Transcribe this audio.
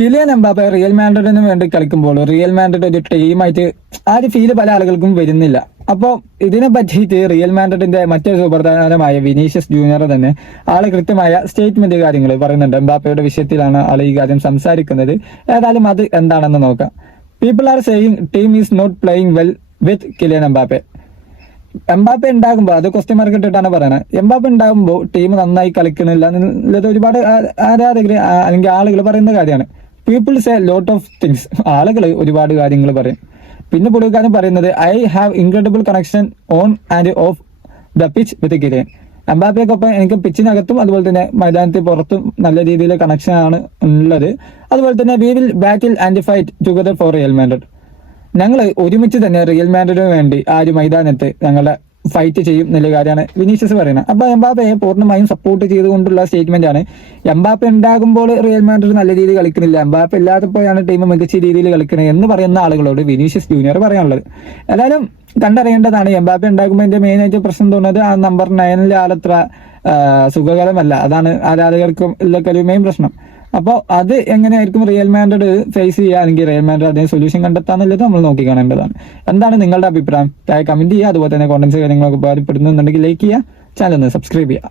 Kylian Mbappe real മാഡ്രിഡിന് വേണ്ടി കളിക്കുമ്പോൾ real Madrid ഒരു ടീമായിട്ട് ആ ഒരു ഫീല് പല ആളുകൾക്കും വരുന്നില്ല. അപ്പോൾ ഇതിനെ പറ്റിയിട്ട് റിയൽ മാഡ്രിഡിന്റെ മറ്റൊരു സുപ്രധാനമായ വിനീഷ്യസ് ജൂനിയർ തന്നെ ആള് കൃത്യമായ സ്റ്റേറ്റ്മെന്റ് കാര്യങ്ങൾ പറയുന്നുണ്ട്. എംബാപ്പയുടെ വിഷയത്തിലാണ് ആൾ ഈ കാര്യം സംസാരിക്കുന്നത്. ഏതായാലും അത് എന്താണെന്ന് നോക്കാം. People are saying team is not playing well with Kylian Mbappe. Mbappe ഉണ്ടാകുമ്പോൾ അത് ക്വസ്റ്റ്യൻ മാർക്ക് ഇട്ടിട്ടാണ് പറയുന്നത്. എംബാപ്പെ ഉണ്ടാകുമ്പോൾ ടീം നന്നായി കളിക്കണില്ല എന്നുള്ളത് ഒരുപാട് ആരാധകർ അല്ലെങ്കിൽ ആളുകൾ പറയുന്ന കാര്യമാണ്. People say lot of things. ആളുകൾ ഒരുപാട് കാര്യങ്ങൾ പറയും. പിന്നെ പുള്ളിക്കാരൻ പറയുന്നത് I have incredible connection on and off the pitch with Kylian. എംബാപ്പയ്ക്കൊപ്പം എനിക്ക് പിച്ചിനകത്തും അതുപോലെ തന്നെ മൈതാനത്തിൽ പുറത്തും നല്ല രീതിയിൽ കണക്ഷൻ ആണ് ഉള്ളത്. അതുപോലെ തന്നെ we will battle and fight together for real Madrid. ഞങ്ങൾ ഒരുമിച്ച് തന്നെ റിയൽ മാഡ്രിഡിന് വേണ്ടി ആ ഒരു മൈതാനത്ത് ഞങ്ങളുടെ ഫൈറ്റ് ചെയ്യും എന്നുള്ള കാര്യമാണ് വിനീഷ്യസ് പറയുന്നത്. അപ്പൊ എംബാപ്പയെ പൂർണ്ണമായും സപ്പോർട്ട് ചെയ്തുകൊണ്ടുള്ള സ്റ്റേറ്റ്മെന്റ് ആണ്. എംബാപ്പെ ഉണ്ടാകുമ്പോൾ റിയൽ മാഡ്രിഡ് നല്ല രീതിയിൽ കളിക്കുന്നില്ല, എംബാപ്പെ ഇല്ലാത്തപ്പോഴാണ് ടീം മികച്ച രീതിയിൽ കളിക്കുന്നത് എന്ന് പറയുന്ന ആളുകളോട് വിനീഷ്യസ് ജൂനിയർ പറയാനുള്ളത്. ഏതായാലും കണ്ടറിയേണ്ടതാണ്. എംബാപ്പെ ഉണ്ടാകുമ്പോൾ എന്റെ മെയിൻ ആയിട്ട് പ്രശ്നം തോന്നുന്നത് ആ നമ്പർ 9 ആളത്ര സുഖകരമല്ല. അതാണ് ആരാധകർക്കും ഉള്ളൊക്കെ ഒരു മെയിൻ പ്രശ്നം. അപ്പോൾ അത് എങ്ങനെയായിരിക്കും റിയൽ മാഡ്രിഡ് ഫേസ് ചെയ്യുക, അല്ലെങ്കിൽ റിയൽ മാഡ്രിഡ് അതിന് സൊല്യൂഷൻ കണ്ടെത്താന്നുള്ളത് നമ്മൾ നോക്കി കാണേണ്ടതാണ്. എന്താണ് നിങ്ങളുടെ അഭിപ്രായം? കമന്റ് ചെയ്യുക. അതുപോലെ തന്നെ കോണ്ടൻസ് കാര്യങ്ങളൊക്കെ ഉപകാരപ്പെടുന്നുണ്ടെങ്കിൽ ലൈക്ക് ചെയ്യുക, ചാനൽ ഒന്ന് സബ്സ്ക്രൈബ് ചെയ്യുക.